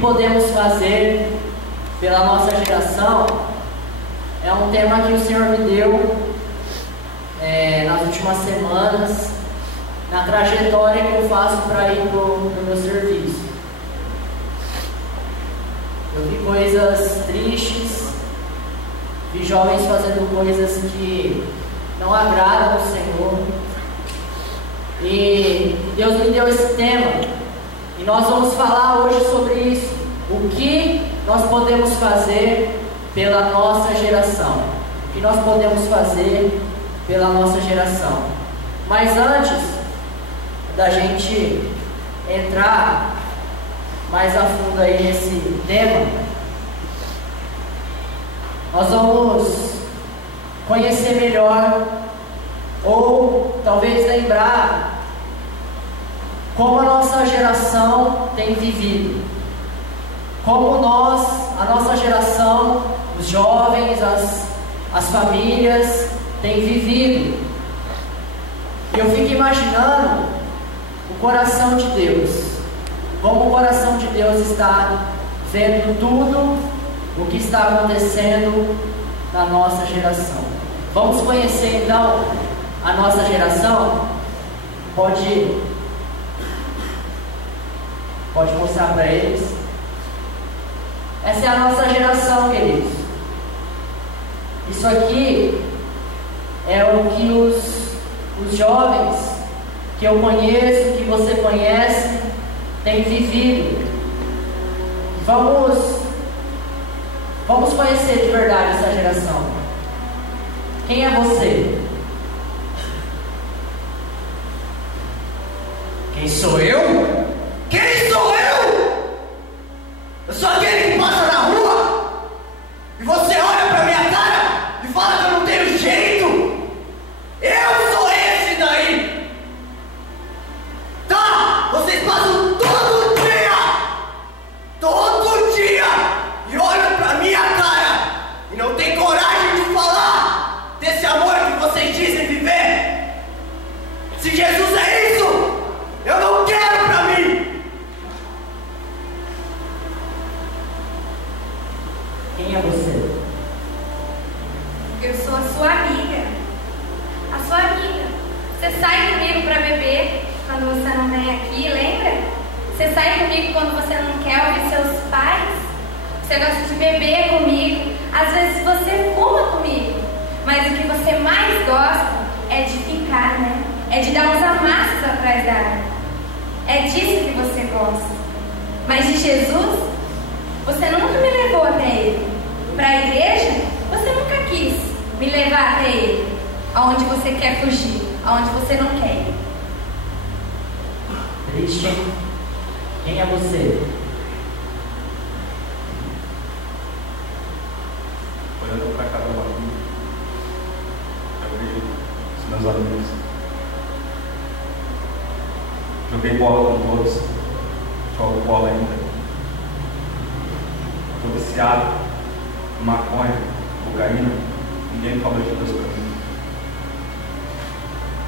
podemos fazer pela nossa geração é um tema que o Senhor me deu nas últimas semanas, na trajetória que eu faço para ir para o meu serviço. Eu vi coisas tristes, vi jovens fazendo coisas que não agradam ao Senhor, e Deus me deu esse tema, e nós vamos falar hoje sobre isso. O que nós podemos fazer pela nossa geração? O que nós podemos fazer pela nossa geração? Mas antes da gente entrar mais a fundo aí nesse tema, nós vamos conhecer melhor, ou talvez lembrar como a nossa geração tem vivido, como a nossa geração, os jovens, as famílias têm vivido. E eu fico imaginando o coração de Deus, como o coração de Deus está vendo tudo o que está acontecendo na nossa geração. Vamos conhecer então a nossa geração? Pode mostrar para eles. Essa é a nossa geração, queridos. Isso aqui é o que os jovens que eu conheço, que você conhece, têm vivido. Vamos conhecer de verdade essa geração. Quem é você? Quem sou eu? Quem sou eu? Eu sou aquele que passa na rua e você olha pra minha cara e fala que eu não tenho jeito. Eu sou esse daí. Tá? Vocês passam todo dia e olham pra minha cara e não tem coragem de falar desse amor que vocês dizem viver. Se Jesus é isso, eu não quero pra mim. Quem é você? Eu sou a sua amiga. A sua amiga. Você sai comigo pra beber quando você não vem aqui, lembra? Você sai comigo quando você não quer ouvir seus pais. Você gosta de beber comigo. Às vezes você fuma comigo. Mas o que você mais gosta é de ficar, né? É de dar uns amassos atrás da árvore. É disso que você gosta. Mas de Jesus, você nunca me levou até Ele. Para a igreja, você nunca quis me levar até Ele. Aonde você quer fugir, aonde você não quer ir. Triste, hein? Quem é você? Olhando para cada barulho, eu vejo os meus amigos. Joguei bola com todos, jogo bola ainda. Estou viciado em maconha, cocaína, ninguém fala de Deus para mim.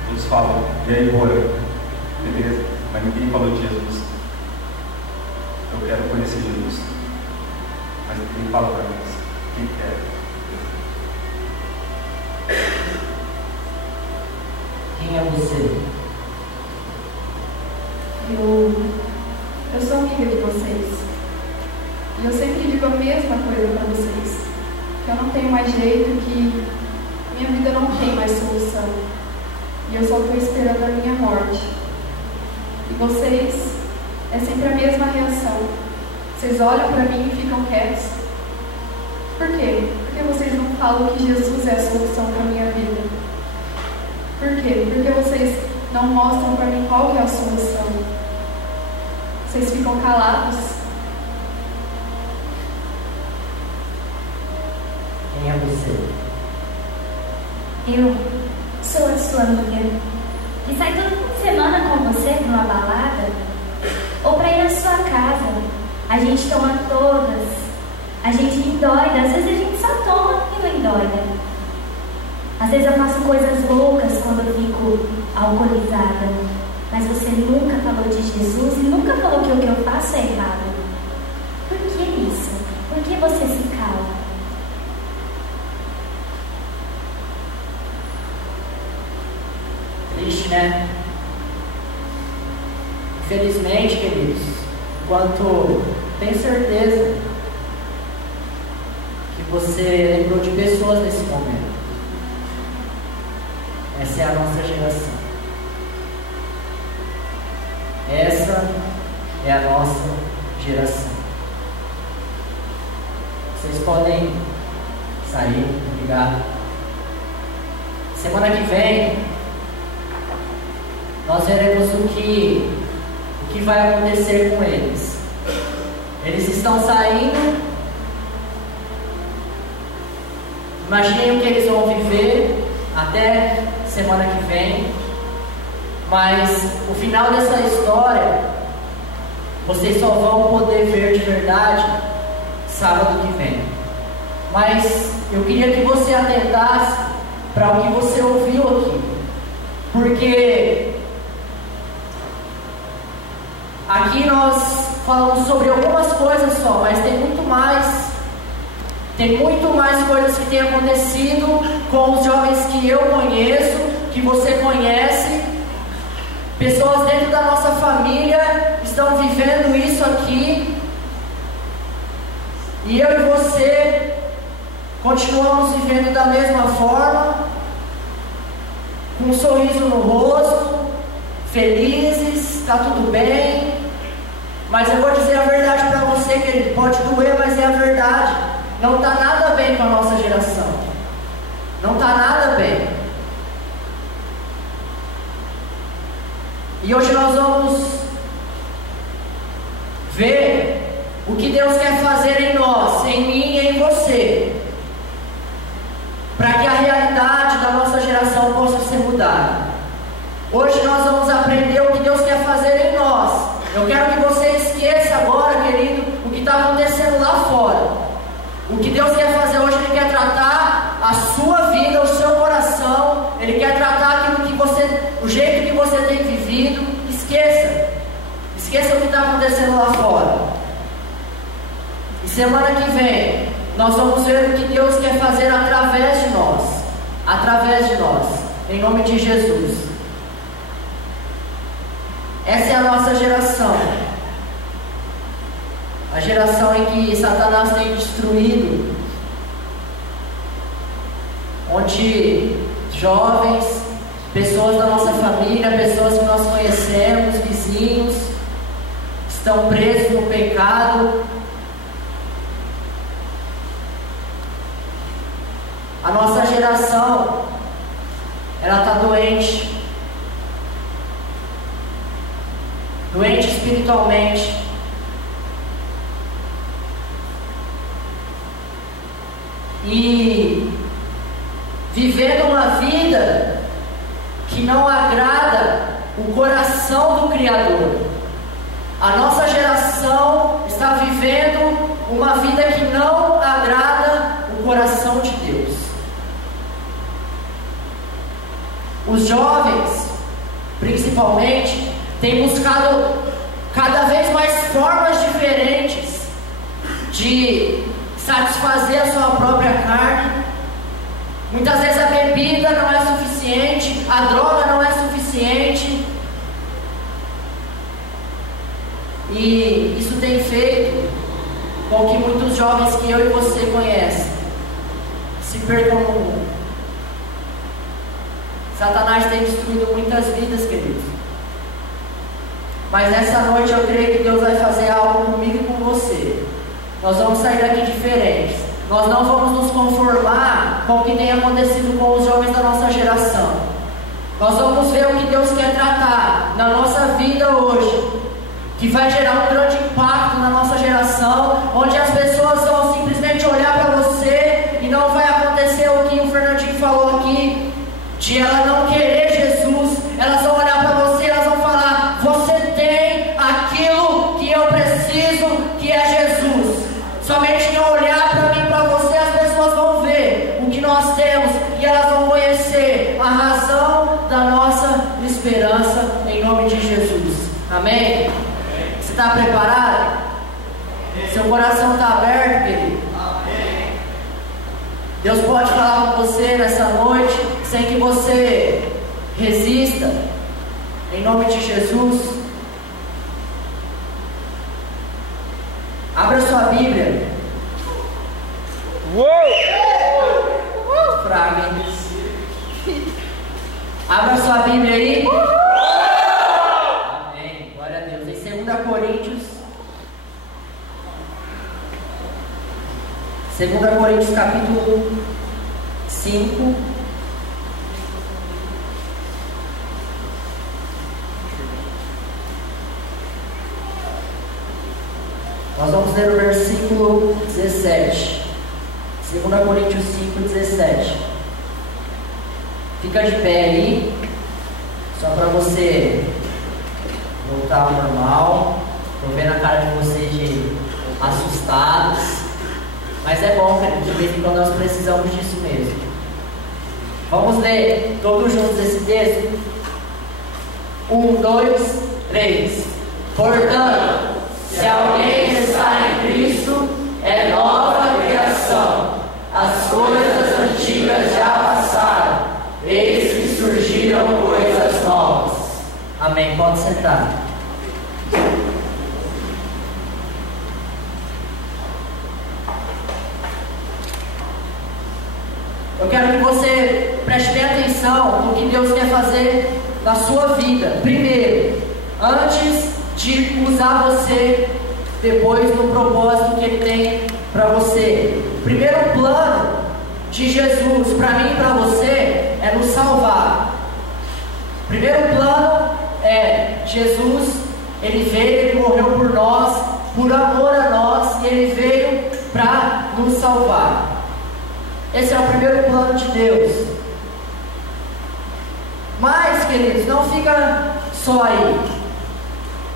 Todos falam, e aí, Rora? Beleza, mas ninguém falou de Jesus. Eu quero conhecer Jesus, mas ninguém fala para mim, quem quer? Quem é você? Eu sou amiga de vocês. E eu sempre digo a mesma coisa para vocês. Que eu não tenho mais jeito, que minha vida não tem mais solução. E eu só estou esperando a minha morte. E vocês, é sempre a mesma reação. Vocês olham para mim e ficam quietos. Por quê? Porque vocês não falam que Jesus é a solução para a minha vida. Por quê? Porque vocês não mostram para mim qual que é a solução. Vocês ficam calados. Quem é você? Eu sou a sua amiga, que sai todo fim de semana com você para uma balada ou para ir na sua casa. A gente toma todas, a gente endoida, às vezes a gente só toma e não endoida. Às vezes eu faço coisas loucas quando eu fico alcoolizada, mas você nunca falou de Jesus e nunca falou que o que eu faço é errado. você se cala? Triste, né? Infelizmente, queridos, enquanto tenho certeza que você lembrou de pessoas nesse momento. Essa é a nossa geração. Essa é a nossa geração. Vocês podem sair, obrigado. Semana que vem nós veremos o que vai acontecer com eles. Eles estão saindo. Imaginem o que eles vão viver até semana que vem. Mas o final dessa história vocês só vão poder ver de verdade sábado que vem. Mas eu queria que você atentasse para o que você ouviu aqui, porque aqui nós falamos sobre algumas coisas só, mas tem muito mais coisas que têm acontecido com os jovens que eu conheço, que você conhece. Pessoas dentro da nossa família estão vivendo isso aqui, e eu e você continuamos vivendo da mesma forma, com um sorriso no rosto, felizes, está tudo bem. Mas eu vou dizer a verdade para você, querido, pode doer, mas é a verdade. Não está nada bem com a nossa geração. Não está nada bem. E hoje nós vamos ver o que Deus quer fazer em nós, em mim e em você, para que a realidade da nossa geração possa ser mudada. Hoje nós vamos aprender o que Deus quer fazer em nós. Eu quero que você esqueça agora, querido, o que está acontecendo lá fora. O que Deus quer fazer hoje, Ele quer tratar a sua vida, o seu coração. Ele quer tratar aquilo que você, o jeito que você tem vivido. Esqueça o que está acontecendo lá fora. E semana que vem nós vamos ver o que Deus quer fazer através de nós, em nome de Jesus. Essa é a nossa geração, a geração em que Satanás tem destruído, onde jovens, pessoas da nossa família, pessoas que nós conhecemos, vizinhos, estão presos no pecado. A nossa geração, ela está doente espiritualmente. E vivendo uma vida que não agrada o coração do Criador. A nossa geração está vivendo uma vida que não agrada o coração de Deus. Os jovens, principalmente, têm buscado cada vez mais formas diferentes de satisfazer a sua própria carne. Muitas vezes a bebida não é suficiente, a droga não é suficiente, e isso tem feito com que muitos jovens que eu e você conhecem se percam no mundo. Satanás tem destruído muitas vidas, queridos. Mas nessa noite eu creio que Deus vai fazer algo comigo e com você. Nós vamos sair daqui diferentes. Nós não vamos nos conformar com o que tem acontecido com os jovens da nossa geração. Nós vamos ver o que Deus quer tratar na nossa vida hoje, que vai gerar um grande impacto na nossa geração, onde as pessoas vão simplesmente olhar para você e não vai acontecer o que o Fernandinho falou aqui, de ela não querer Jesus. Elas vão olhar para você e elas vão falar: você tem aquilo que eu preciso, que é Jesus. Somente em olhar para mim, para você, as pessoas vão ver o que nós temos e elas vão conhecer a razão da nossa esperança, em nome de Jesus. Amém? Você está preparado? Seu coração está aberto, querido? Deus pode falar com você nessa noite, sem que você resista, em nome de Jesus. Abra sua Bíblia. Fraga, hein? Abra sua Bíblia aí. Amém. Glória a Deus. Em 2 Coríntios. 2 Coríntios capítulo 5. Nós vamos ler o versículo 17. 2 Coríntios 5, 17. Fica de pé aí, só para você voltar ao normal. Estou vendo a cara de vocês de assustados. Mas é bom, querido, de vez em quando nós precisamos disso mesmo. Vamos ler todos juntos esse texto? 1, 2, 3. Portanto, se alguém está em Cristo, é nova criação. As coisas antigas já passaram, eis que surgiram coisas novas. Amém. Pode sentar. Eu quero que você preste bem atenção no que Deus quer fazer na sua vida. Primeiro, antes de usar você, depois no propósito que Ele tem para você. Primeiro plano de Jesus para mim e para você é nos salvar. Primeiro plano é Jesus, Ele veio, Ele morreu por nós, por amor a nós, e Ele veio para nos salvar. Esse é o primeiro plano de Deus. Mas, queridos, não fica só aí.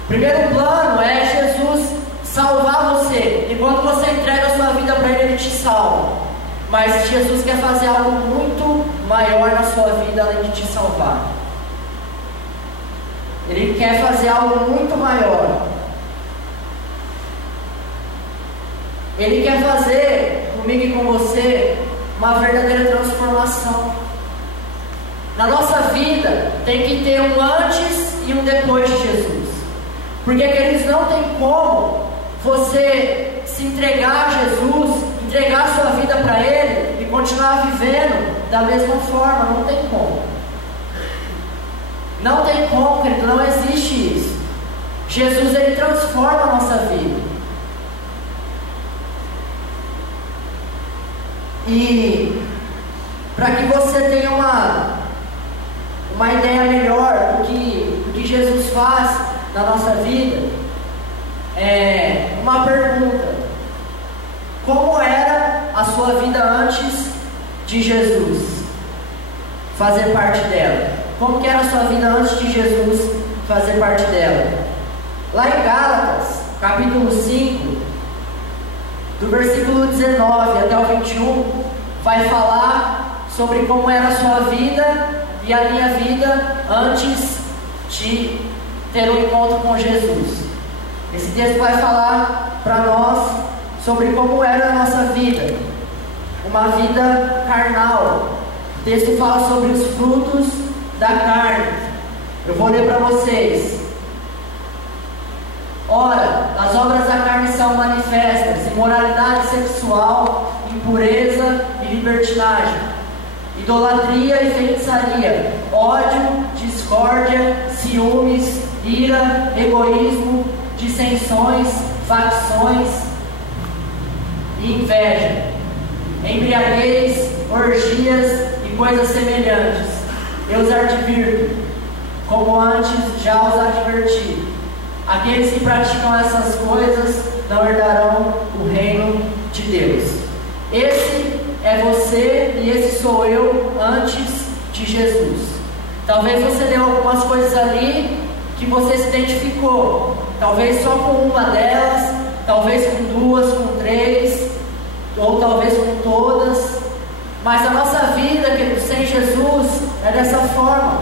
Primeiro plano é Jesus salvar você. E quando você entrega a sua vida para Ele, Ele te salva. Mas Jesus quer fazer algo muito maior na sua vida além de te salvar. Ele quer fazer algo muito maior. Ele quer fazer comigo e com você uma verdadeira transformação. Na nossa vida tem que ter um antes e um depois de Jesus. Porque, queridos, não tem como você se entregar a Jesus, entregar a sua vida para Ele e continuar vivendo da mesma forma. Não tem como. Não tem como, querido, não existe isso. Jesus, Ele transforma a nossa vida. E para que você tenha uma ideia melhor do que Jesus faz na nossa vida, uma pergunta: como era a sua vida antes de Jesus fazer parte dela? Como que era a sua vida antes de Jesus fazer parte dela? Lá em Gálatas, capítulo 5, do versículo 19 até o 21, vai falar sobre como era a sua vida e a minha vida antes de ter um encontro com Jesus. Esse texto vai falar para nós sobre como era a nossa vida, uma vida carnal. O texto fala sobre os frutos da carne. Eu vou ler para vocês. Ora, as obras da carne são manifestas: imoralidade sexual, impureza e libertinagem, idolatria e feitiçaria, ódio, discórdia, ciúmes, ira, egoísmo, dissensões, facções e inveja, embriaguez, orgias e coisas semelhantes. Eu os advirto, como antes já os adverti: aqueles que praticam essas coisas não herdarão o reino de Deus. Esse é você e esse sou eu antes de Jesus. Talvez você deu algumas coisas ali que você se identificou, talvez só com uma delas, talvez com duas, com três, ou talvez com todas. Mas a nossa vida, querido, sem Jesus é dessa forma.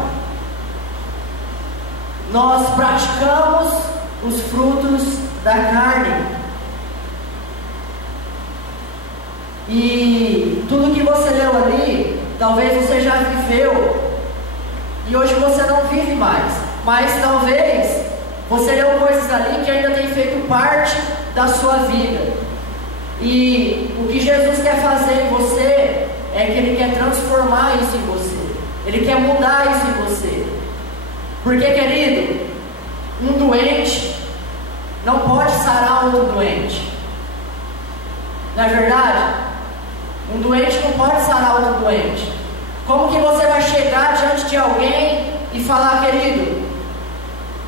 Nós praticamos os frutos da carne. E tudo que você talvez você já viveu e hoje você não vive mais, mas talvez você leu coisas ali que ainda tem feito parte da sua vida. E o que Jesus quer fazer em você é que Ele quer transformar isso em você. Ele quer mudar isso em você. Porque, querido, um doente não pode sarar outro doente. Não é verdade? Um doente não pode sarar outro doente. Como que você vai chegar diante de alguém e falar, querido,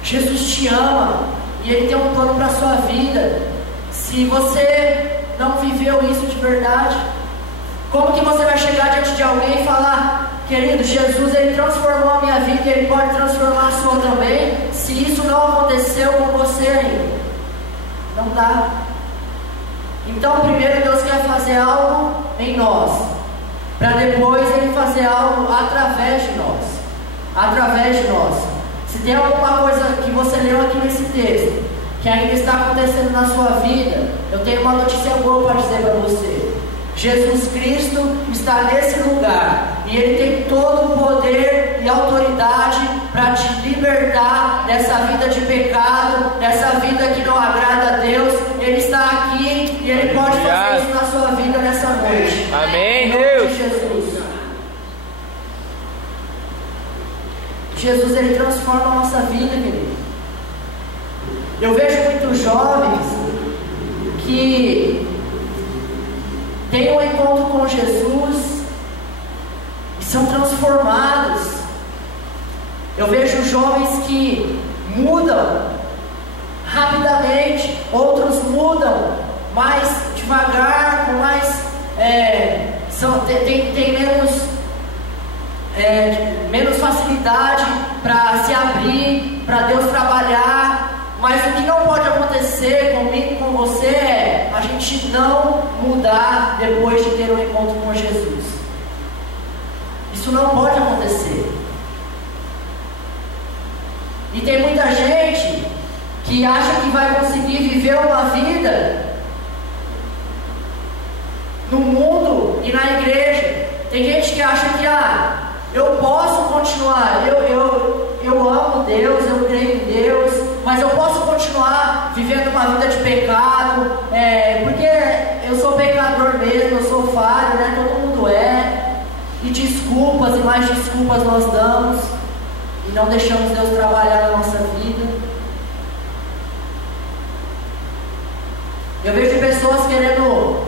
Jesus te ama e Ele tem um plano para a sua vida, se você não viveu isso de verdade? Como que você vai chegar diante de alguém e falar, querido, Jesus, Ele transformou a minha vida e Ele pode transformar a sua também, se isso não aconteceu com você ainda? Não dá. Então, primeiro Deus quer fazer algo em nós, para depois Ele fazer algo através de nós. Através de nós. Se tem alguma coisa que você leu aqui nesse texto, que ainda está acontecendo na sua vida, eu tenho uma notícia boa para dizer para você. Jesus Cristo está nesse lugar e Ele tem todo o poder e autoridade para te libertar dessa vida de pecado, dessa vida que não agrada a Deus. Ele está aqui e Ele pode fazer isso na sua vida nessa noite. Amém, em nome Deus. de Jesus. Jesus, Ele transforma a nossa vida, querido. Eu vejo muitos jovens que têm um encontro com Jesus e são transformados. Eu vejo jovens que mudam rapidamente, outros mudam mais devagar, com mais tem menos facilidade para se abrir, para Deus trabalhar. Mas o que não pode acontecer comigo e com você é a gente não mudar depois de ter um encontro com Jesus. Isso não pode acontecer. E tem muita gente que acha que vai conseguir viver uma vida no mundo e na igreja. Tem gente que acha que eu posso continuar, eu amo Deus, eu creio em Deus, mas eu posso continuar vivendo uma vida de pecado, porque eu sou pecador mesmo, eu sou falho, né? Todo mundo é, e desculpas e mais desculpas nós damos, e não deixamos Deus trabalhar na nossa vida. Eu vejo pessoas querendo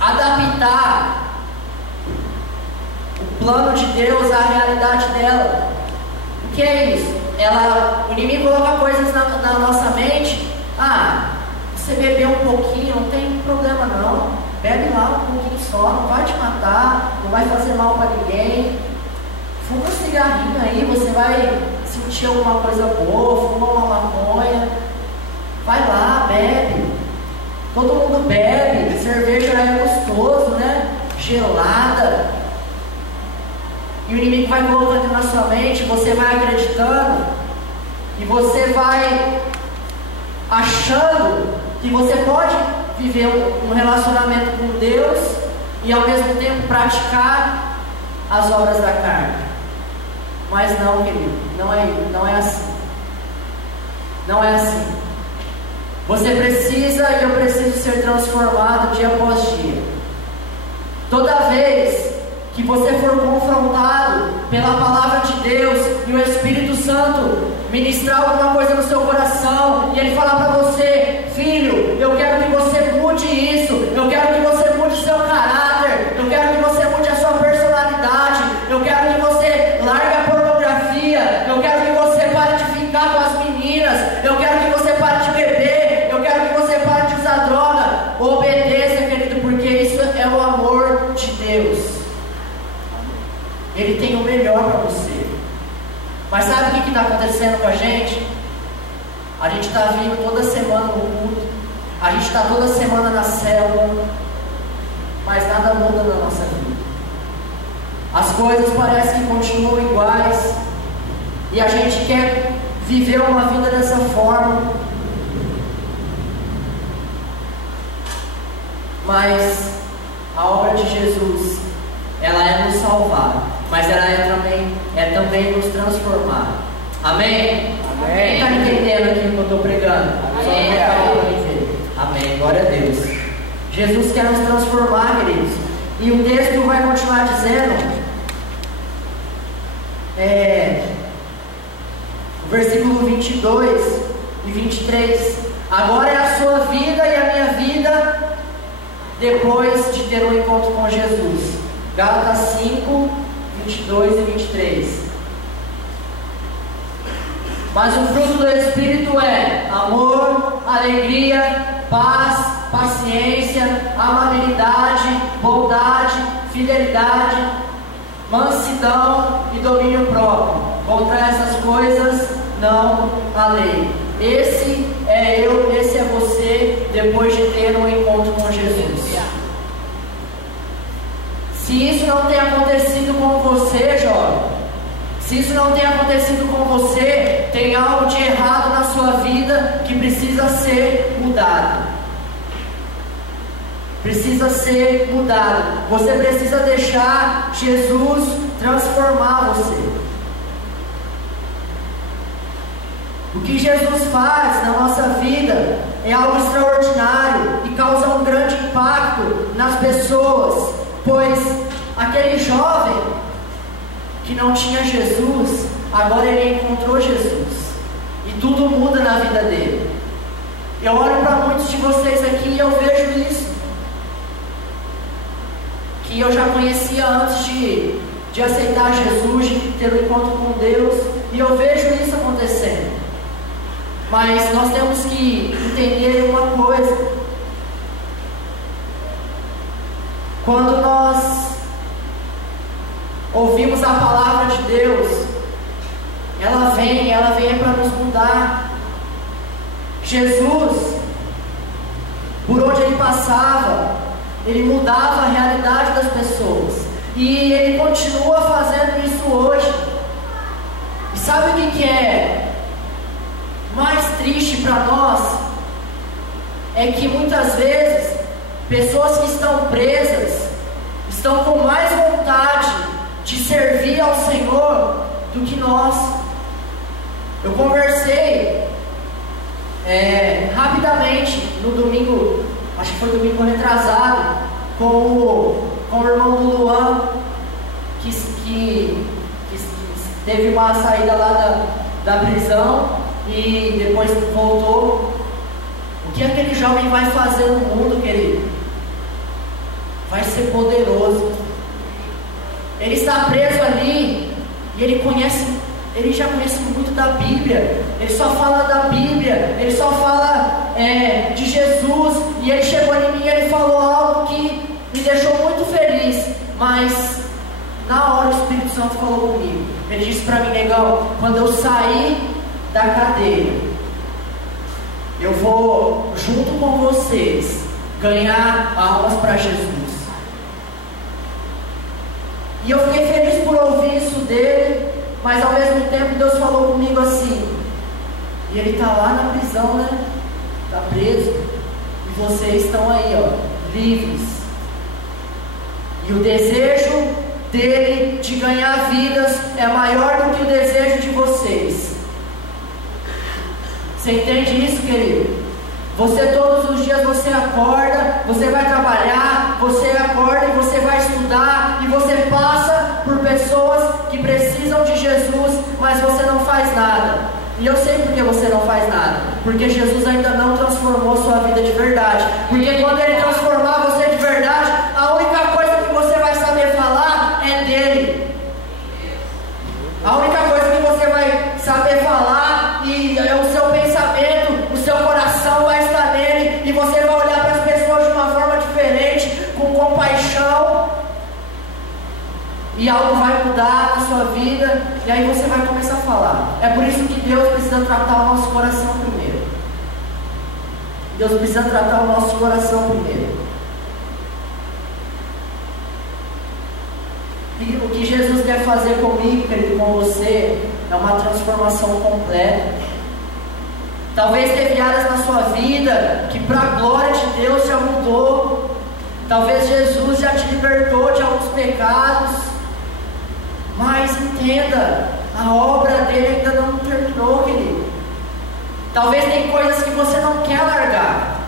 adaptar o plano de Deus à realidade dela. O que é isso? O inimigo coloca coisas na nossa mente. Você bebeu um pouquinho, não tem problema não. Bebe lá um pouquinho só, não vai te matar, não vai fazer mal para ninguém. Fuma um cigarrinho aí, você vai sentir alguma coisa boa, fuma uma maconha. Vai lá, bebe. Todo mundo bebe, cerveja é gostoso, né? Gelada. E o inimigo vai colocando na sua mente, você vai acreditando, e você vai achando que você pode viver um relacionamento com Deus e ao mesmo tempo praticar as obras da carne. Mas não, querido, não é assim. Não é assim. Você precisa e eu preciso ser transformado dia após dia. Toda vez que você for confrontado pela palavra de Deus e o Espírito Santo ministrar alguma coisa no seu coração e Ele falar para você, filho, eu quero que você mude isso, eu quero que você mude seu caráter, eu quero que você mude a sua personalidade, eu quero que você largue a pornografia, eu quero que você pare de ficar com as meninas, eu quero que você pare de beber, eu quero que você pare de usar droga. Obedeça, querido, porque isso é o amor de Deus. Ele tem o melhor para você. Mas sabe o que está acontecendo com a gente? A gente está vindo toda semana no culto, a gente está toda semana na célula, mas nada muda na nossa vida. As coisas parecem que continuam iguais, e a gente quer viver uma vida dessa forma. Mas a obra de Jesus ela é nos salvar, mas ela é também nos transformar. Amém? Quem está entendendo aqui o que eu estou pregando? Amém, glória a Deus. Jesus quer nos transformar, queridos. E o texto vai continuar dizendo, versículo 22 e 23. Agora é a sua vida e a minha vida depois de ter um encontro com Jesus. Gálatas 5, 22 e 23. Mas o fruto do Espírito é amor, alegria, paz, paciência, amabilidade, bondade, fidelidade, mansidão e domínio próprio. Contra essas coisas não há lei. Esse é eu, esse é você, depois de ter um encontro com Jesus. Se isso não tem acontecido com você, jovem, se isso não tem acontecido com você, tem algo de errado na sua vida que precisa ser mudado. Precisa ser mudado. Você precisa deixar Jesus transformar você. O que Jesus faz na nossa vida é algo extraordinário e causa um grande impacto nas pessoas, pois aquele jovem que não tinha Jesus, agora ele encontrou Jesus e tudo muda na vida dele. Eu olho para muitos de vocês aqui e eu vejo isso, que eu já conhecia antes de aceitar Jesus, de ter um encontro com Deus, e eu vejo isso acontecendo. Mas nós temos que entender uma coisa: quando nós ouvimos a palavra de Deus, ela vem para nos mudar. Jesus, por onde ele passava, ele mudava a realidade das pessoas, e ele continua fazendo isso hoje. E sabe o que é mais triste para nós? É que muitas vezes pessoas que estão presas estão com mais vontade de servir ao Senhor do que nós. Eu conversei rapidamente no domingo, acho que foi domingo retrasado, com o irmão do Luan, que teve uma saída lá da prisão e depois voltou. O que aquele jovem vai fazer no mundo, querido? Vai ser poderoso. Ele está preso ali e ele já conhece muito da Bíblia. Ele só fala da Bíblia, ele só fala de Jesus. E ele chegou em mim e ele falou algo que me deixou muito feliz. Mas na hora o Espírito Santo falou comigo. Ele disse para mim: negão, quando eu sair da cadeia, eu vou junto com vocês ganhar almas para Jesus. E eu fiquei feliz por ouvir isso dele, mas ao mesmo tempo Deus falou comigo assim: e ele está lá na prisão, né? Está preso, e vocês estão aí, ó, livres. E o desejo dele de ganhar vidas é maior do que o desejo de vocês. Você entende isso, querido? Você todos os dias você acorda, você vai trabalhar, você acorda e você vai estudar, e você passa por pessoas que precisam de Jesus, mas você não faz nada. E eu sei por que você não faz nada, porque Jesus ainda não transformou sua vida de verdade. Porque quando ele transformar você de verdade, a única coisa que você vai saber falar é dele. A única coisa que você vai saber falar e é o seu pensamento, o seu coração vai estar nele, e você vai olhar para as pessoas de uma forma diferente, com compaixão, e algo vai mudar na sua vida, e aí você vai começar a falar. É por isso que Deus precisa tratar o nosso coração primeiro. Deus precisa tratar o nosso coração primeiro. E o que Jesus quer fazer comigo, querido, com você, é uma transformação completa. Talvez teve áreas na sua vida que para a glória de Deus já mudou. Talvez Jesus já te libertou de alguns pecados. Mas entenda, a obra dele ainda não terminou, querido. Talvez tem coisas que você não quer largar.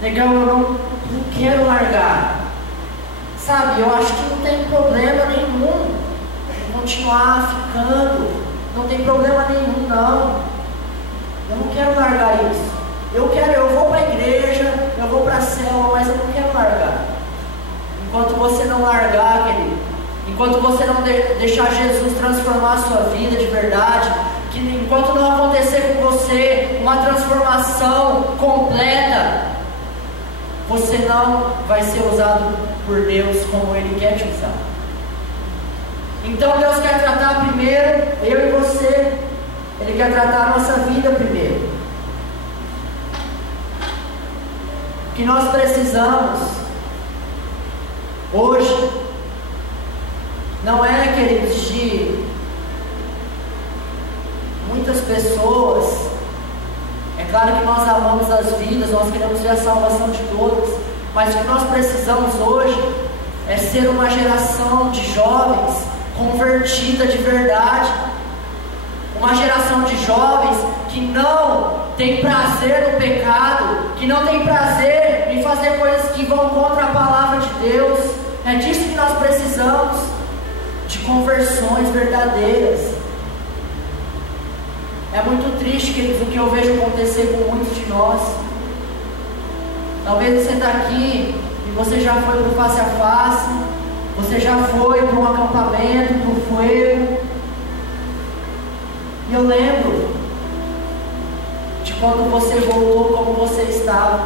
Negão, eu não quero largar. Sabe, eu acho que não tem problema nenhum em continuar ficando. Não tem problema nenhum, não. Eu não quero largar isso. Eu vou para a igreja, eu vou para a célula, mas eu não quero largar. Enquanto você não largar, querido, enquanto você não deixar Jesus transformar a sua vida de verdade, enquanto não acontecer com você uma transformação completa, você não vai ser usado por Deus como Ele quer te usar. Então Deus quer tratar primeiro eu e você. Ele quer tratar a nossa vida primeiro. O que nós precisamos hoje não é, queridos, de muitas pessoas. É claro que nós amamos as vidas, nós queremos ver a salvação de todos, mas o que nós precisamos hoje é ser uma geração de jovens convertida de verdade, uma geração de jovens que não tem prazer no pecado, que não tem prazer em fazer coisas que vão contra a palavra de Deus. É disso que nós precisamos, de conversões verdadeiras. É muito triste, queridos, o que eu vejo acontecer com muitos de nós. Talvez você está aqui e você já foi para o face a face, você já foi para um acampamento, para o fuego. E eu lembro de quando você voltou como você estava.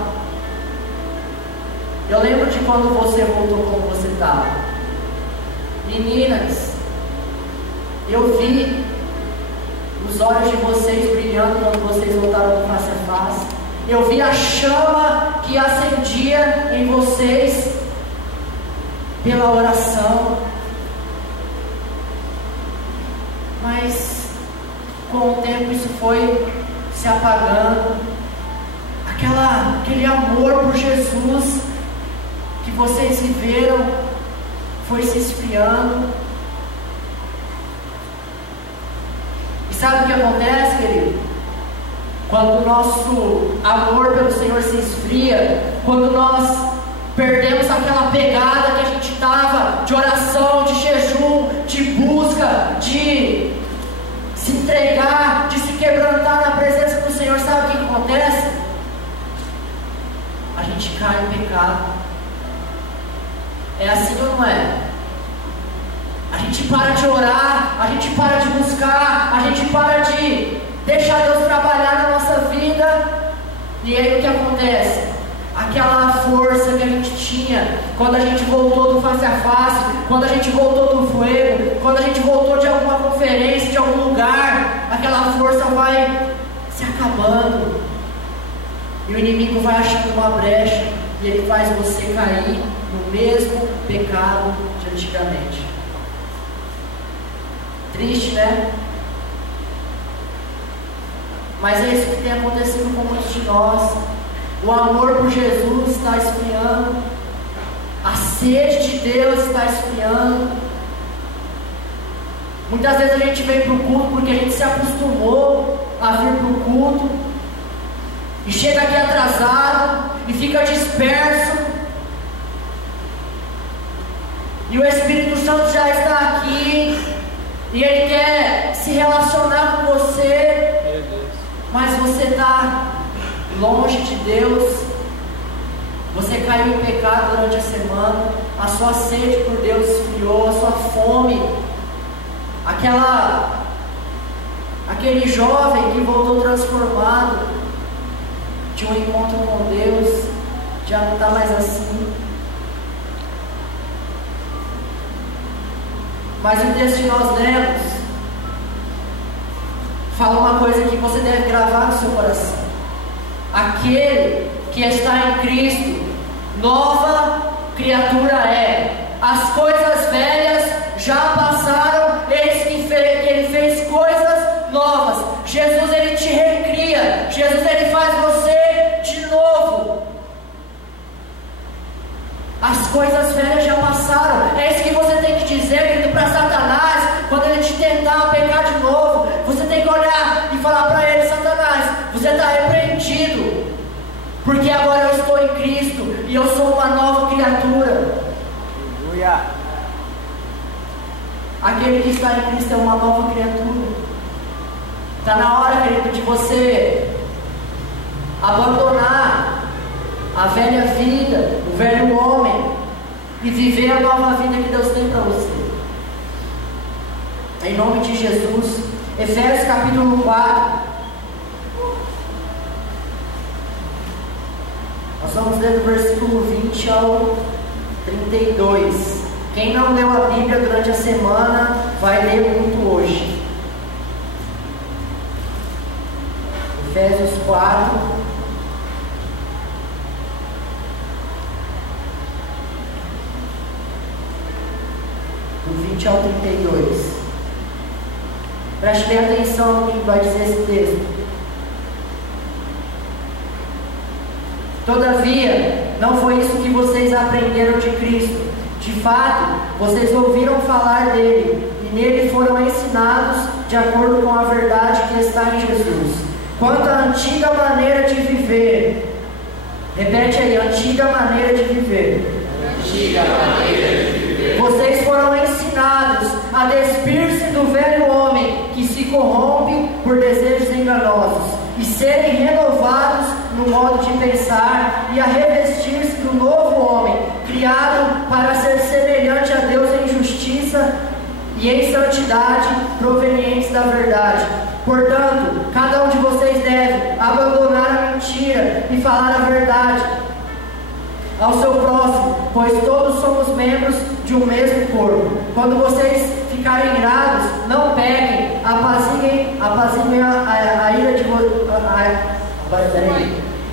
Eu lembro de quando você voltou como você estava. Meninas, eu vi os olhos de vocês brilhando quando vocês voltaram do face a face. Eu vi a chama que acendia em vocês pela oração. Mas com o tempo isso foi se apagando. Aquele amor por Jesus que vocês viveram foi se esfriando. E sabe o que acontece, querido? Quando o nosso amor pelo Senhor se esfria, quando nós perdemos aquela pegada que a gente estava de oração, de jejum, de busca, de se entregar, de se quebrantar na presença do Senhor, sabe o que acontece? A gente cai em pecado. É assim ou não é? A gente para de orar, a gente para de buscar, a gente para de deixar Deus trabalhar na nossa vida. E aí o que acontece? Aquela força que a gente tinha quando a gente voltou do face a face, quando a gente voltou do fuego, quando a gente voltou de alguma conferência, de algum lugar, aquela força vai se acabando. E o inimigo vai achando uma brecha e ele faz você cair no mesmo pecado de antigamente. Triste, né? Mas é isso que tem acontecido com muitos de nós. O amor por Jesus está esfriando. A sede de Deus está esfriando. Muitas vezes a gente vem para o culto porque a gente se acostumou a vir para o culto e chega aqui atrasado e fica disperso. E o Espírito Santo já está aqui e Ele quer se relacionar com você, mas você está longe de Deus. Você caiu em pecado durante a semana, a sua sede por Deus esfriou, a sua fome, aquele jovem que voltou transformado de um encontro com Deus, já não está mais assim. Mas o texto que nós lemos fala uma coisa que você deve gravar no seu coração: aquele que está em Cristo, nova criatura é. As coisas velhas já passaram, eis que Ele fez coisas novas. Jesus, Ele te recria. Jesus, Ele faz você de novo. As coisas velhas já passaram. É isso que você tem que dizer, querido, para Satanás. e eu sou uma nova criatura. Aleluia. Aquele que está em Cristo é uma nova criatura. Está na hora, querido, de você abandonar a velha vida, o velho homem, e viver a nova vida que Deus tem para você. Em nome de Jesus. Efésios capítulo 4. Nós vamos ler do versículo 20 ao 32. Quem não leu a Bíblia durante a semana, vai ler muito hoje. Efésios 4. Do 20 ao 32. Preste bem atenção no que vai dizer esse texto. Todavia, não foi isso que vocês aprenderam de Cristo. De fato, vocês ouviram falar dele, e nele foram ensinados de acordo com a verdade que está em Jesus. Quanto à antiga maneira de viver, repete aí, antiga maneira de viver. Antiga maneira de viver. Vocês foram ensinados a despir-se do velho homem que se corrompe por desejos enganosos e serem renovados no modo de pensar e a revestir-se do novo homem, criado para ser semelhante a Deus em justiça e em santidade provenientes da verdade. Portanto, cada um de vocês deve abandonar a mentira e falar a verdade ao seu próximo, pois todos somos membros de um mesmo corpo. Quando vocês ficarem irados, não pequem, apaziguem a ira de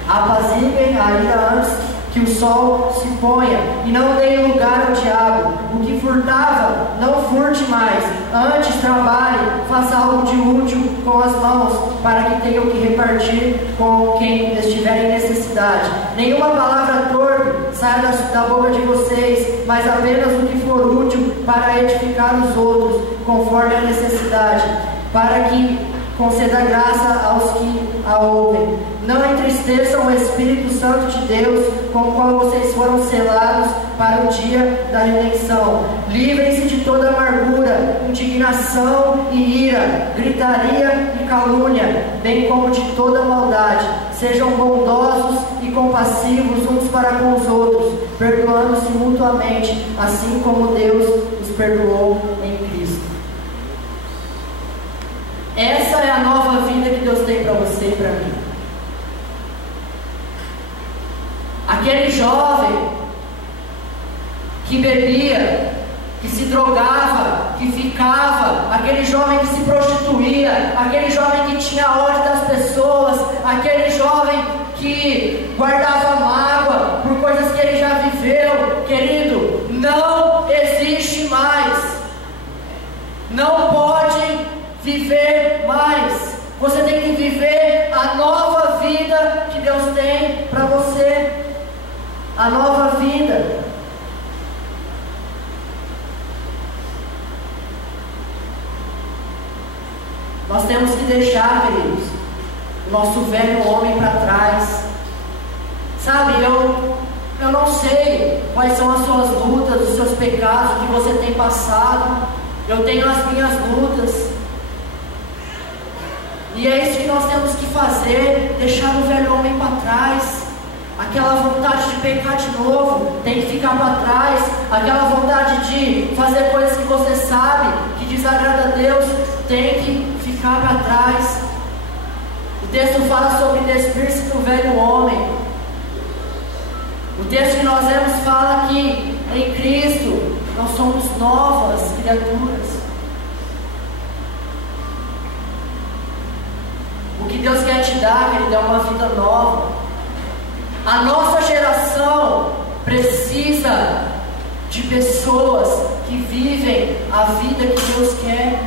apaziguem a ira antes que o sol se ponha, e não deem lugar ao diabo. O que furtava, não furte mais, antes trabalhe, faça algo de útil com as mãos, para que tenham que repartir com quem estiver em necessidade. Nenhuma palavra torpe saia da boca de vocês, mas apenas o que for útil para edificar os outros, conforme a necessidade, para que conceda graça aos que a ouvem. Não entristeçam o Espírito Santo de Deus, com o qual vocês foram selados para o dia da redenção. Livrem-se de toda amargura, indignação e ira, gritaria e calúnia, bem como de toda maldade. Sejam bondosos e compassivos uns para com os outros, perdoando-se mutuamente, assim como Deus os perdoou em Cristo. Essa é a nova vida que Deus tem para você e para mim. Aquele jovem que bebia, que se drogava, que ficava, aquele jovem que se prostituía, aquele jovem que tinha ódio das pessoas, aquele jovem que guardava mágoa por coisas que ele já viveu, querido, não existe mais. Não pode viver mais. Você tem que viver a nova vida que Deus tem para você. A nova vida. Nós temos que deixar, queridos, o nosso velho homem para trás. Sabe, eu não sei quais são as suas lutas, os seus pecados, o que você tem passado. Eu tenho as minhas lutas. E é isso que nós temos que fazer, deixar o velho homem para trás. Aquela vontade de pecar de novo tem que ficar para trás. Aquela vontade de fazer coisas que você sabe que desagrada a Deus tem que ficar para trás. O texto fala sobre despir-se do velho homem. O texto que nós lemos fala que em Cristo nós somos novas criaturas. O que Deus quer te dar, querido, é uma vida nova. A nossa geração precisa de pessoas que vivem a vida que Deus quer.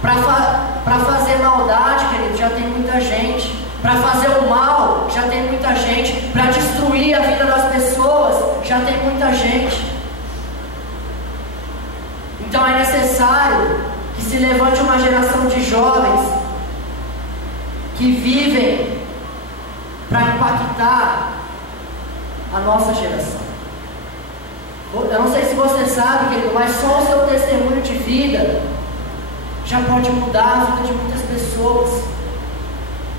Para fazer maldade, querido, já tem muita gente. Para fazer o mal, já tem muita gente. Para destruir a vida das pessoas, já tem muita gente. Então é necessário que se levante uma geração de jovens que vivem para impactar a nossa geração. Eu não sei se você sabe, querido, mas só o seu testemunho de vida já pode mudar a vida de muitas pessoas.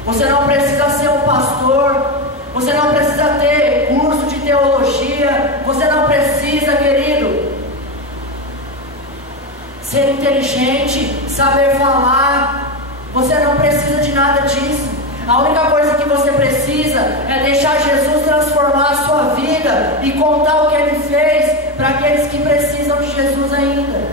Você não precisa ser um pastor, você não precisa ter curso de teologia, você não precisa, querido, ser inteligente, saber falar, você não precisa de nada disso. A única coisa que você precisa é deixar Jesus transformar a sua vida e contar o que Ele fez para aqueles que precisam de Jesus ainda.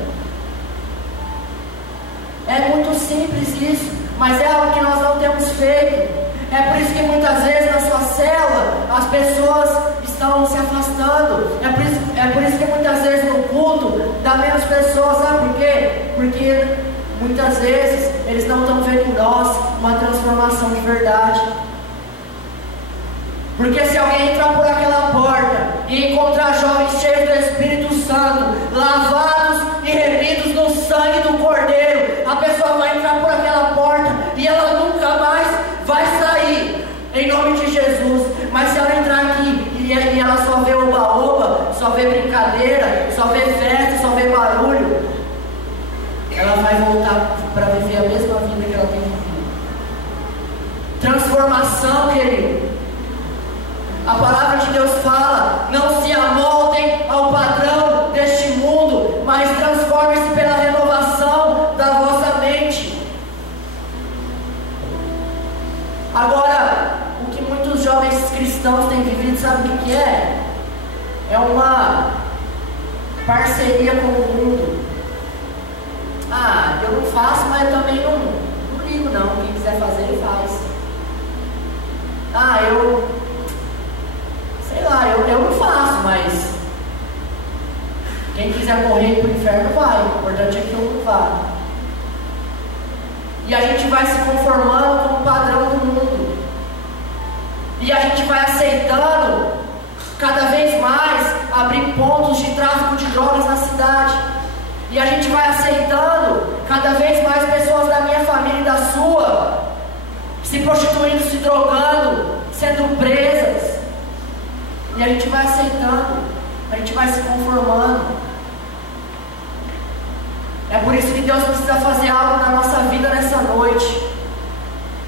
É muito simples isso, mas é algo que nós não temos feito. É por isso que muitas vezes na sua célula as pessoas estão se afastando. É por isso que muitas vezes no culto dá menos pessoas. Sabe por quê? Porque muitas vezes eles não estão vendo em nós uma transformação de verdade. Porque se alguém entrar por aquela porta e encontrar jovens cheios do Espírito Santo, lavados e remidos no sangue do Cordeiro, a pessoa vai entrar por aquela porta e ela nunca mais vai sair, em nome de Jesus. Mas se ela entrar aqui e ela só vê oba-oba, só vê brincadeira, só vê festa, só vê barulho, ela vai voltar para viver a mesma vida que ela tem vivido. Transformação, querido. A palavra de Deus fala: não se amoldem ao padrão deste mundo, mas transformem-se pela renovação da vossa mente. Agora, o que muitos jovens cristãos têm vivido, sabe o que é? É uma parceria com o mundo. Ah, eu não faço, mas eu também não ligo não. Quem quiser fazer, ele faz. Ah, sei lá, eu não faço, mas quem quiser morrer para o inferno vai. O importante é que eu não vá. E a gente vai se conformando com o padrão do mundo. E a gente vai aceitando cada vez mais abrir pontos de tráfico de drogas na cidade. E a gente vai aceitando cada vez mais pessoas da minha família e da sua se prostituindo, se drogando, sendo presas. E a gente vai aceitando, a gente vai se conformando. É por isso que Deus precisa fazer algo na nossa vida nessa noite.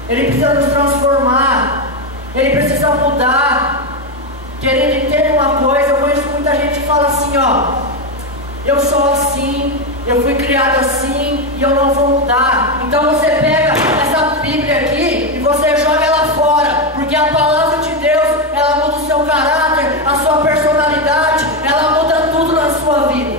Ele precisa nos transformar, Ele precisa mudar. Querido, entenda uma coisa, eu conheço muita gente que fala assim, ó: eu sou assim, eu fui criado assim e eu não vou mudar. Então você pega essa Bíblia aqui e você joga ela fora, porque a palavra de Deus, ela muda o seu caráter, a sua personalidade, ela muda tudo na sua vida.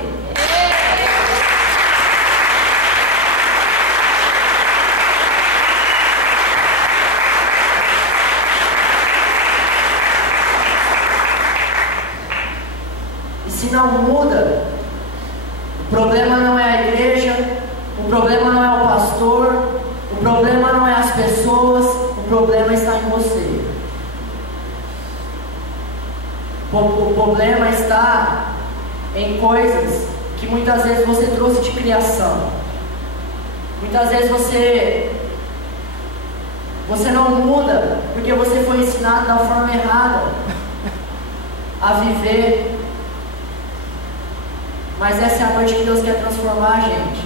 E se não muda, o problema não é a igreja, o problema não é o pastor, o problema não é as pessoas, o problema está em você. O problema está em coisas que muitas vezes você trouxe de criação. Muitas vezes você não muda porque você foi ensinado da forma errada a viver. Mas essa é a noite que Deus quer transformar a gente.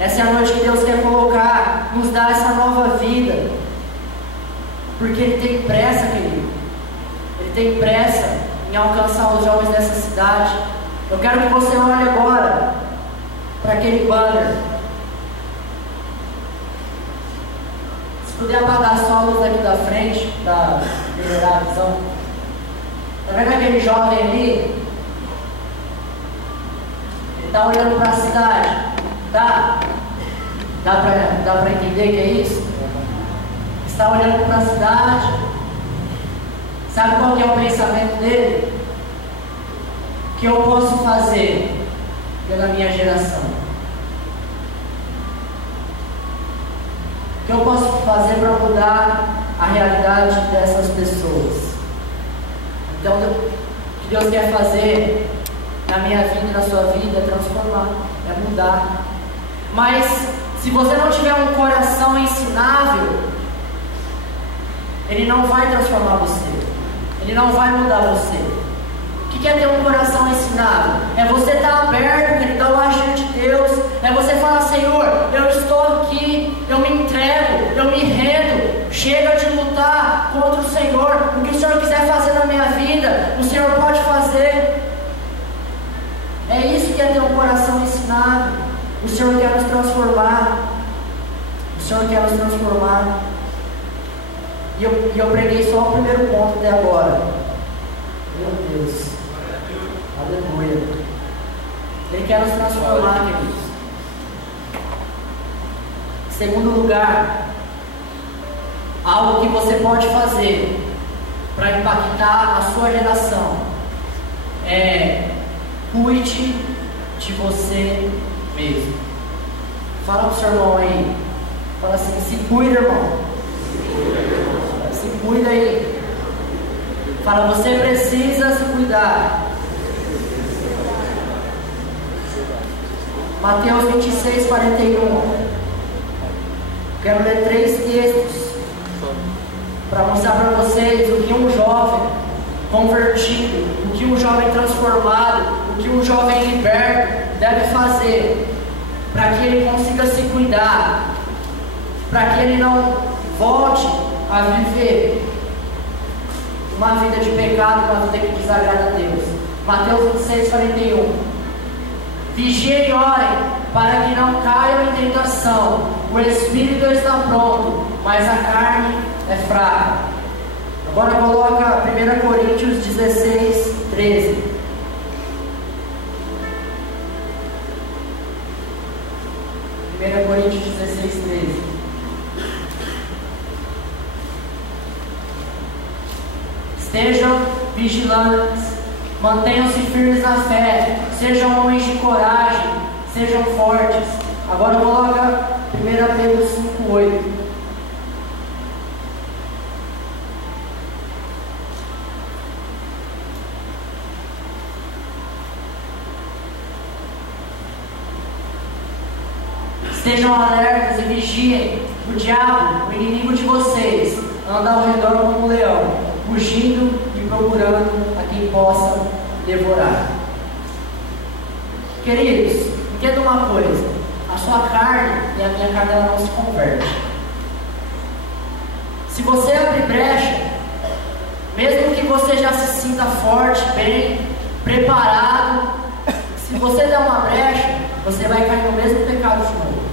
Essa é a noite que Deus quer colocar, nos dar essa nova vida. Porque Ele tem pressa, querido. Ele tem pressa em alcançar os jovens dessa cidade. Eu quero que você olhe agora para aquele banner. Se puder apagar só a luz daqui da frente, para melhorar a visão. Tá vendo aquele jovem ali? Está olhando para a cidade, tá? Dá para entender que é isso? Está olhando para a cidade. Sabe qual que é o pensamento dele? O que eu posso fazer pela minha geração? O que eu posso fazer para mudar a realidade dessas pessoas? Então, o que Deus quer fazer na minha vida e na sua vida é transformar, é mudar. Mas se você não tiver um coração ensinável, Ele não vai transformar você. Ele não vai mudar você. O que é ter um coração ensinado? É você estar aberto, querido, ao agir de Deus. É você falar: Senhor, eu estou aqui, eu me entrego, eu me rendo. Chega de lutar contra o Senhor. O que o Senhor quiser fazer na minha vida, o Senhor pode fazer. É isso que é ter um coração ensinado. O Senhor quer nos transformar. O Senhor quer nos transformar. E eu preguei só o primeiro ponto até agora. Meu Deus. Aleluia. Ele quer nos transformar, queridos. Segundo lugar, algo que você pode fazer para impactar a sua geração é: cuide de você mesmo. Fala pro seu irmão aí. Fala assim: se cuida, irmão. Se cuida aí. Fala: você precisa se cuidar. Mateus 26, 41. Quero ler 3 textos para mostrar para vocês o que um jovem convertido, o que um jovem transformado, o que um jovem liberto deve fazer para que ele consiga se cuidar, para que ele não volte a viver uma vida de pecado, uma vida que desagrada a Deus. Mateus 26, 41. Vigiem e orem, para que não caiam em tentação. O espírito está pronto, mas a carne é fraca. Agora coloca 1 Coríntios 16, 13. Coríntios 16, 13. Estejam vigilantes. Mantenham-se firmes na fé, sejam homens de coragem, sejam fortes. Agora coloca 1 Pedro 5,8. Estejam alertas e vigiem. O diabo, o inimigo de vocês, anda ao redor como um leão, fugindo e procurando a quem possa devorar. Queridos, entenda uma coisa: a sua carne e a minha carne, ela não se converte. Se você abrir brecha, mesmo que você já se sinta forte, bem preparado, se você der uma brecha, você vai cair no mesmo pecado de novo.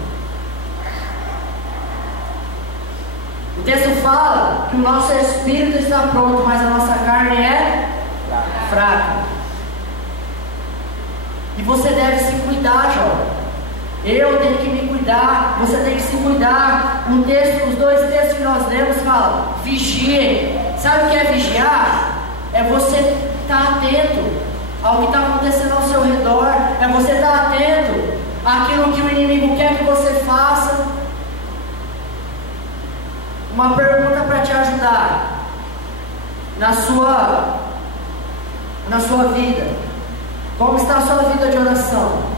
O texto fala que o nosso espírito está pronto, mas a nossa carne é fraca. E você deve se cuidar, jovem. Eu tenho que me cuidar, você tem que se cuidar. Os dois textos que nós lemos falam: vigiem. Sabe o que é vigiar? É você estar atento ao que está acontecendo ao seu redor. É você estar atento àquilo que o inimigo quer que você faça. Uma pergunta para te ajudar na sua vida: como está a sua vida de oração?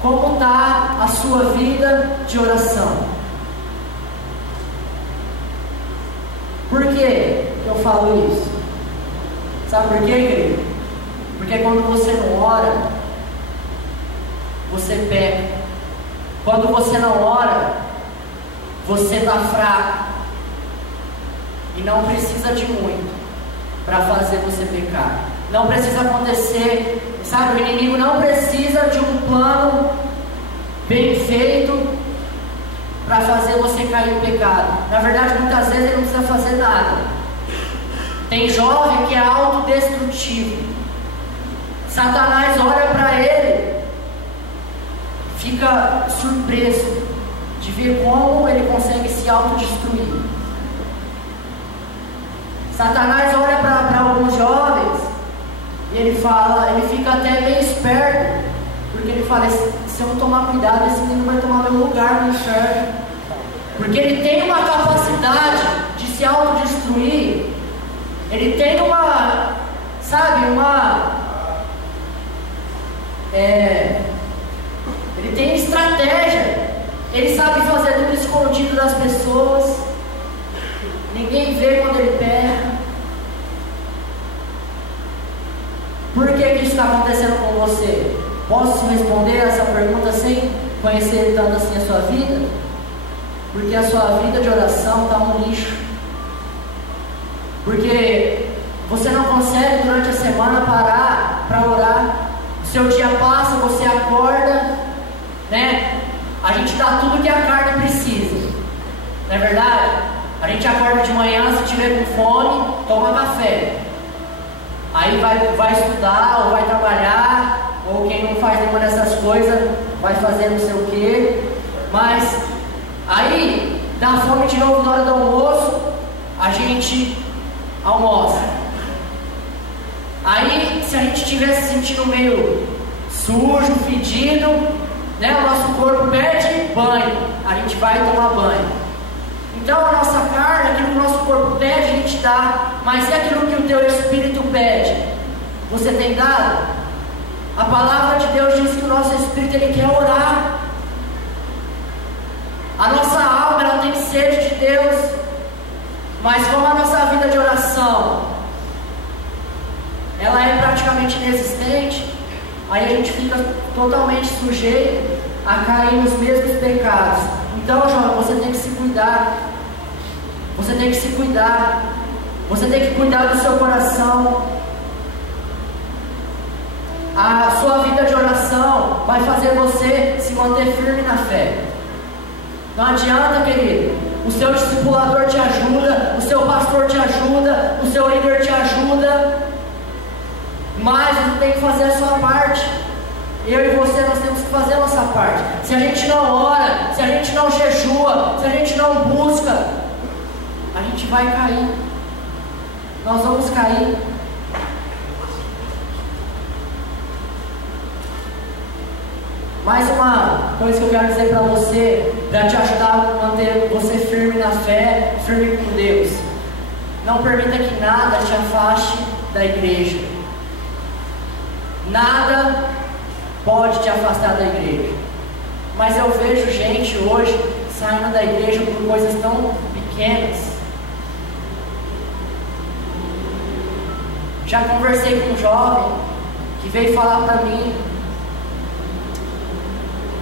Como está a sua vida de oração? Por que eu falo isso? Sabe por quê, querido? Porque quando você não ora, você peca. Quando você não ora, você está fraco. E não precisa de muito para fazer você pecar. Não precisa acontecer, sabe? O inimigo não precisa de um plano bem feito para fazer você cair em pecado. Na verdade, muitas vezes ele não precisa fazer nada. Tem jovem que é autodestrutivo. Satanás olha para ele, fica surpreso de ver como ele consegue se autodestruir. Satanás olha para alguns jovens e ele fica até meio esperto, porque ele fala: se eu não tomar cuidado, esse menino vai tomar meu lugar no inferno. Porque ele tem uma capacidade de se autodestruir. Ele tem ele tem estratégia. Ele sabe fazer tudo escondido das pessoas. Ninguém vê quando ele peca. que isso está acontecendo com você? Posso responder essa pergunta sem conhecer tanto assim a sua vida? Porque a sua vida de oração está um lixo. Porque você não consegue durante a semana parar para orar. O seu dia passa, você acorda, né? A gente dá tudo que a carne precisa, não é verdade? A gente acorda de manhã, se tiver com fome, toma café. Aí vai estudar, ou vai trabalhar, ou quem não faz nenhuma dessas coisas, vai fazer não sei o quê. Mas aí dá fome de novo na hora do almoço, a gente almoça. Aí, se a gente estiver se sentindo meio sujo, fedido, né, o nosso corpo pede banho, a gente vai tomar banho. Então a nossa carne, aquilo que o nosso corpo pede, a gente dá. Mas é aquilo que o teu espírito pede, você tem dado? A palavra de Deus diz que o nosso espírito, ele quer orar. A nossa alma, ela tem sede de Deus. Mas como a nossa vida de oração, ela é praticamente inexistente, aí a gente fica totalmente sujeito a cair nos mesmos pecados. Então, jovem, você tem que se cuidar. Você tem que se cuidar. Você tem que cuidar do seu coração. A sua vida de oração vai fazer você se manter firme na fé. Não adianta, querido. O seu discipulador te ajuda, o seu pastor te ajuda, o seu líder te ajuda, mas você tem que fazer a sua parte. Eu e você, nós temos que fazer a nossa parte. Se a gente não ora, se a gente não jejua, se a gente não busca, a gente vai cair. Nós vamos cair. Mais uma coisa que eu quero dizer para você, para te ajudar a manter você firme na fé, firme com Deus. Não permita que nada te afaste da igreja. Nada pode te afastar da igreja. Mas eu vejo gente hoje saindo da igreja por coisas tão pequenas. Já conversei com um jovem que veio falar para mim: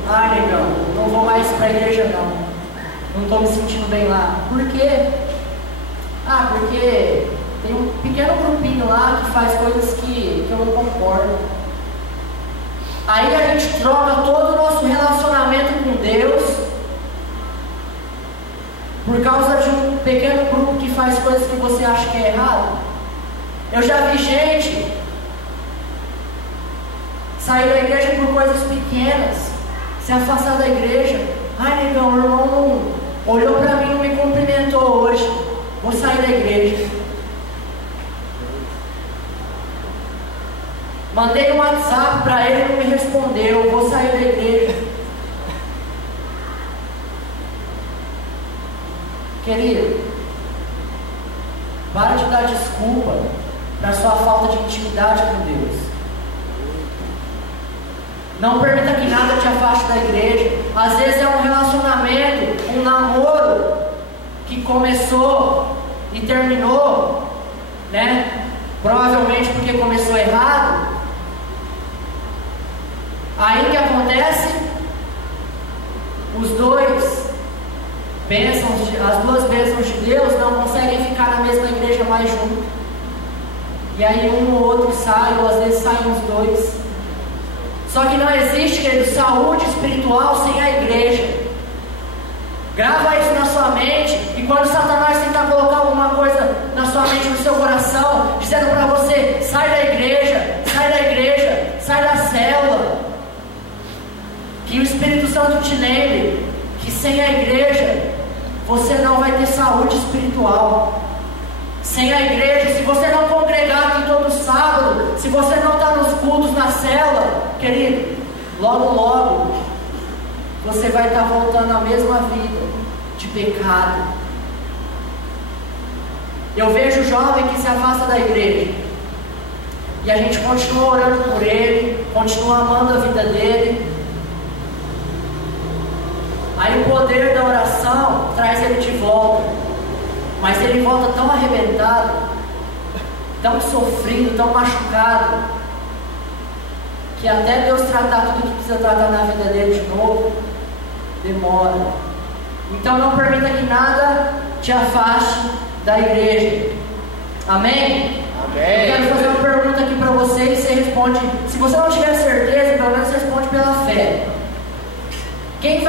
ah, negão, não vou mais para a igreja não estou me sentindo bem lá. Por quê? Ah, porque tem um pequeno grupinho lá que faz coisas que eu não concordo. Aí a gente troca todo o nosso relacionamento com Deus por causa de um pequeno grupo que faz coisas que você acha que é errado. Eu já vi gente sair da igreja por coisas pequenas, se afastar da igreja. Ai, negão, o irmão não olhou para mim e não me cumprimentou hoje, vou sair da igreja. Mandei um WhatsApp para ele e não me respondeu, vou sair da igreja. Querido, para de dar desculpa para sua falta de intimidade com Deus. Não permita que nada te afaste da igreja. Às vezes é um relacionamento, um namoro que começou e terminou, né? Provavelmente porque começou errado. Aí o que acontece? Os dois bênçãos, as duas bênçãos de Deus não conseguem ficar na mesma igreja mais junto. E aí um ou outro sai, ou às vezes saem os dois. Só que não existe, querido, saúde espiritual sem a igreja. Grava isso na sua mente. E quando Satanás tentar colocar alguma coisa na sua mente, no seu coração, dizendo para você: sai da igreja, sai da igreja, sai da célula, que o Espírito Santo te lembre que sem a igreja você não vai ter saúde espiritual. Sem a igreja, se você não congregar aqui todo sábado, se você não está nos cultos na célula, querido, logo logo você vai estar voltando à mesma vida de pecado. Eu vejo jovem que se afasta da igreja e a gente continua orando por ele, continua amando a vida dele. Aí o poder da oração traz ele de volta, mas ele volta tão arrebentado, tão sofrido, tão machucado, que até Deus tratar tudo que precisa tratar na vida dele de novo, demora. Então não permita que nada te afaste da igreja. Amém? Amém. Eu quero fazer uma pergunta aqui para você e você responde. Se você não tiver certeza, pelo menos responde pela fé. Quem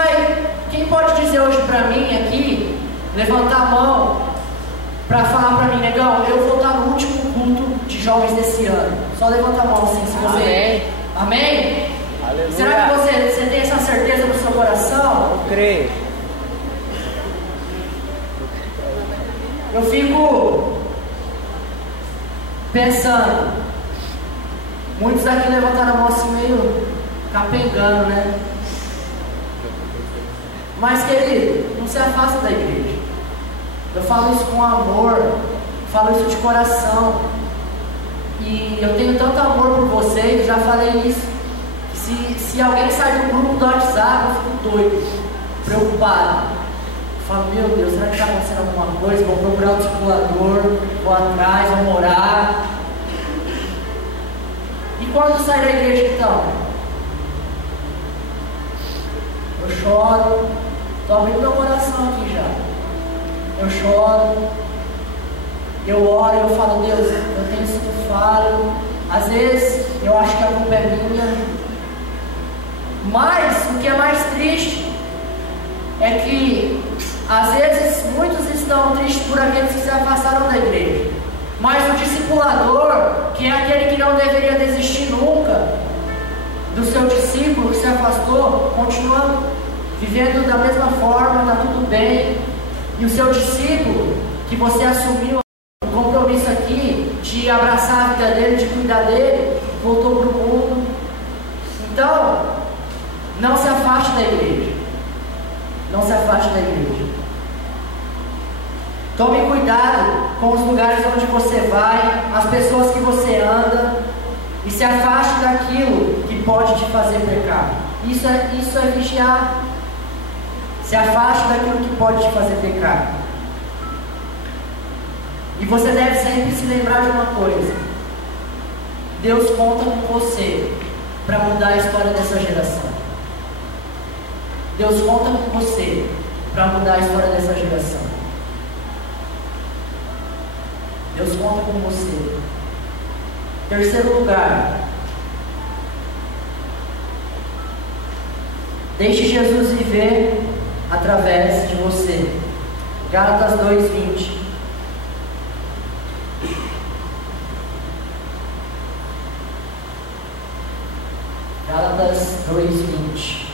pode dizer hoje para mim aqui, levantar a mão para falar para mim, negão, eu vou estar no último culto de jovens desse ano? Só levanta a mão assim, se você... Amém. Amém? Aleluia. Será que você tem essa certeza no seu coração? Eu creio. Eu fico pensando, muitos aqui levantaram a mão assim meio capengando, né? Mas querido, não se afasta da igreja. Eu falo isso com amor, falo isso de coração. E eu tenho tanto amor por vocês, já falei isso. Se alguém sai do grupo do WhatsApp, eu fico doido, preocupado. Eu falo, meu Deus, será que está acontecendo alguma coisa? Vou procurar um discipulador, vou atrás, vou orar. E quando sai da igreja então? Eu choro, estou abrindo meu coração aqui já. Eu choro, eu oro, eu falo, Deus, eu tenho sido falho. Às vezes eu acho que a culpa é minha. Mas o que é mais triste é que às vezes muitos estão tristes por aqueles que se afastaram da igreja. Mas o discipulador, que é aquele que não deveria desistir nunca do seu discípulo que se afastou, continua vivendo da mesma forma, está tudo bem. E o seu discípulo, que você assumiu o compromisso aqui de abraçar a vida dele, de cuidar dele, voltou para o mundo. Então, não se afaste da igreja. Não se afaste da igreja. Tome cuidado com os lugares onde você vai, as pessoas que você anda, e se afaste daquilo que pode te fazer pecar. Isso é vigiar. Se afaste daquilo que pode te fazer pecar. E você deve sempre se lembrar de uma coisa: Deus conta com você para mudar a história dessa geração. Deus conta com você para mudar a história dessa geração. Deus conta com você. Terceiro lugar, deixe Jesus viver através de você. Gálatas 2:20. Gálatas 2:20.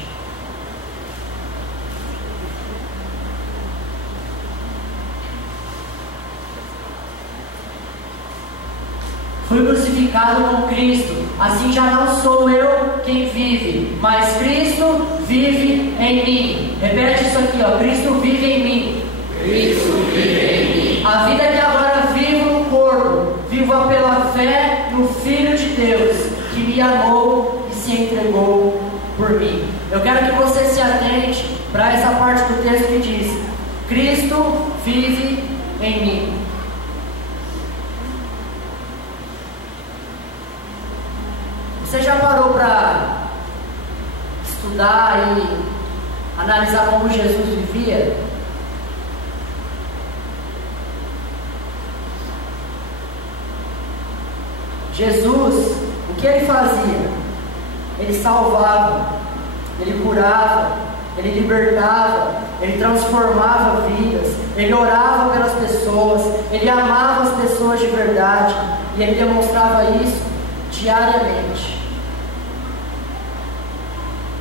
Fui crucificado com Cristo, assim já não sou eu quem vive, mas Cristo vive em mim. Repete isso aqui, ó. Cristo vive em mim. Cristo vive em mim. A vida que agora vivo no corpo, vivo pela fé no Filho de Deus, que me amou e se entregou por mim. Eu quero que você se atente para essa parte do texto que diz: Cristo vive em mim. Você já parou para estudar e analisar como Jesus vivia? Jesus, o que ele fazia? Ele salvava, ele curava, ele libertava, ele transformava vidas, ele orava pelas pessoas, ele amava as pessoas de verdade, e ele demonstrava isso diariamente.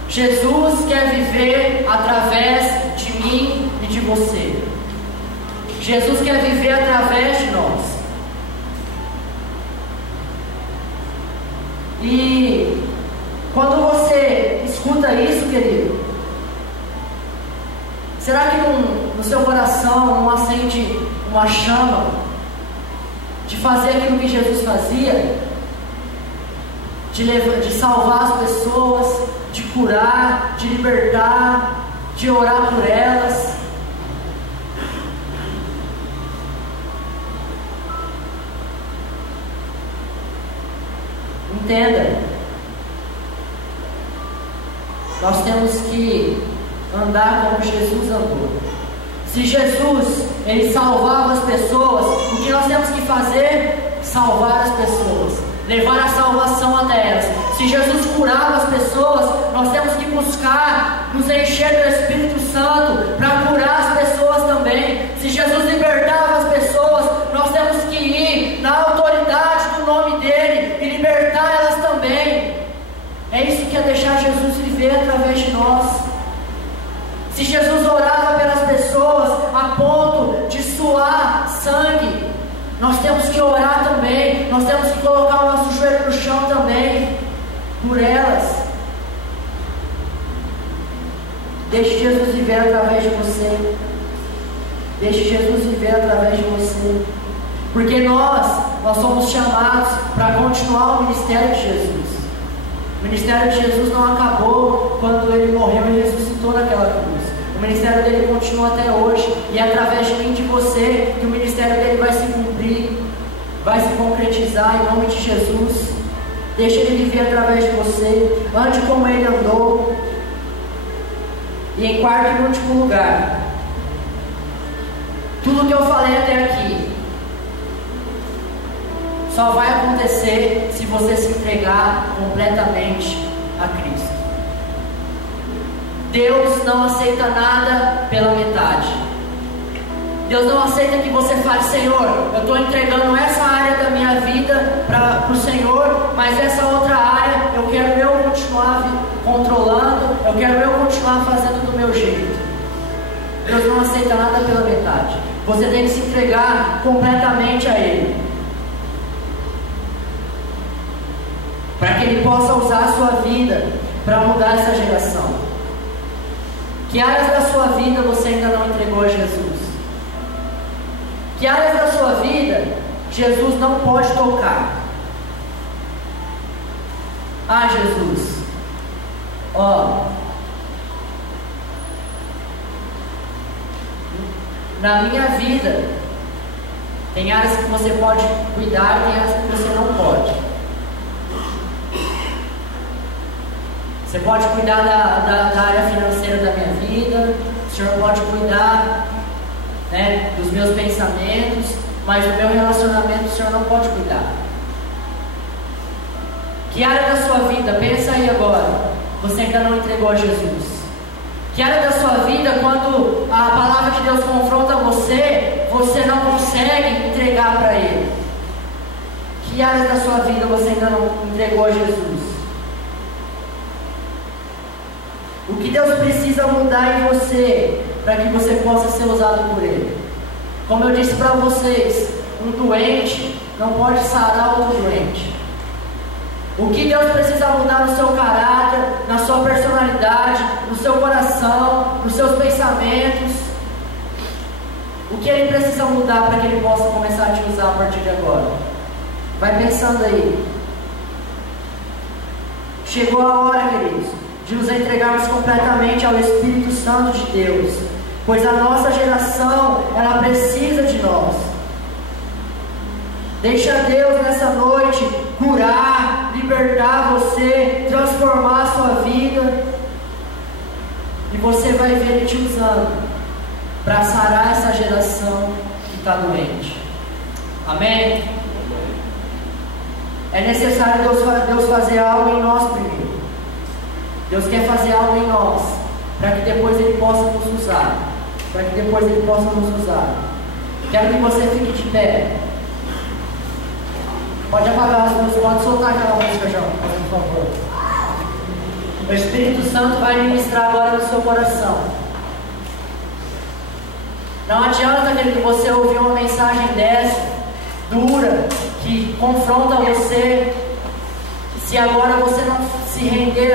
Jesus quer viver através de mim e de você. Jesus quer viver através de nós. E quando você escuta isso, querido, será que no seu coração não acende uma chama de fazer aquilo que Jesus fazia? De salvar as pessoas, de curar, de libertar, de orar por elas. Entenda, nós temos que andar como Jesus andou. Se Jesus, ele salvava as pessoas, o que nós temos que fazer? Salvar as pessoas, levar a salvação até elas. Se Jesus curava as pessoas, nós temos que buscar nos encher do Espírito Santo para curar as pessoas também. Se Jesus libertava as pessoas, nós temos que ir na autoridade do nome dele e libertar elas também. É isso que é deixar Jesus viver através de nós. Se Jesus orava pelas pessoas a ponto de suar sangue, nós temos que orar também. Nós temos que colocar o nosso joelho no chão também por elas. Deixe Jesus viver através de você. Deixe Jesus viver através de você. Porque nós somos chamados para continuar o ministério de Jesus. O ministério de Jesus não acabou quando ele morreu e ressuscitou naquela cruz. O ministério dele continua até hoje. E é através de mim e de você que o ministério dele vai se cumprir, vai se concretizar em nome de Jesus. Deixa ele viver através de você. Ande como ele andou. E em quarto e último lugar, tudo que eu falei até aqui só vai acontecer se você se entregar completamente a Cristo. Deus não aceita nada pela metade. Deus não aceita que você fale: Senhor, eu estou entregando essa área da minha vida para o Senhor, mas essa outra área eu quero eu continuar controlando, eu quero eu continuar fazendo do meu jeito. Deus não aceita nada pela metade. Você tem que se entregar completamente a Ele, para que Ele possa usar a sua vida para mudar essa geração. Que áreas da sua vida você ainda não entregou a Jesus? Que áreas da sua vida Jesus não pode tocar? Ah, Jesus, na minha vida tem áreas que você pode cuidar e tem áreas que você não pode. Você pode cuidar da área financeira da minha vida, o Senhor pode cuidar, né, dos meus pensamentos, mas do meu relacionamento o Senhor não pode cuidar. Que área da sua vida, pensa aí agora, você ainda não entregou a Jesus? Que área da sua vida, quando a palavra de Deus confronta você, você não consegue entregar para Ele? Que área da sua vida você ainda não entregou a Jesus? O que Deus precisa mudar em você para que você possa ser usado por Ele? Como eu disse para vocês, um doente não pode sarar outro doente. O que Deus precisa mudar no seu caráter, na sua personalidade, no seu coração, nos seus pensamentos? O que Ele precisa mudar para que Ele possa começar a te usar a partir de agora? Vai pensando aí. Chegou a hora, queridos, de nos entregarmos completamente ao Espírito Santo de Deus, pois a nossa geração, ela precisa de nós. Deixa Deus nessa noite curar, libertar você, transformar a sua vida, e você vai ver Ele te usando para sarar essa geração que está doente. Amém? É necessário Deus fazer algo em nós primeiro. Deus quer fazer algo em nós, para que depois Ele possa nos usar. Para que depois Ele possa nos usar. Quero que você fique de pé. Pode apagar as luzes, pode soltar aquela música, João, por favor. O Espírito Santo vai ministrar agora no seu coração. Não adianta, querido, você ouvir uma mensagem dessa, dura, que confronta você, se agora você não se render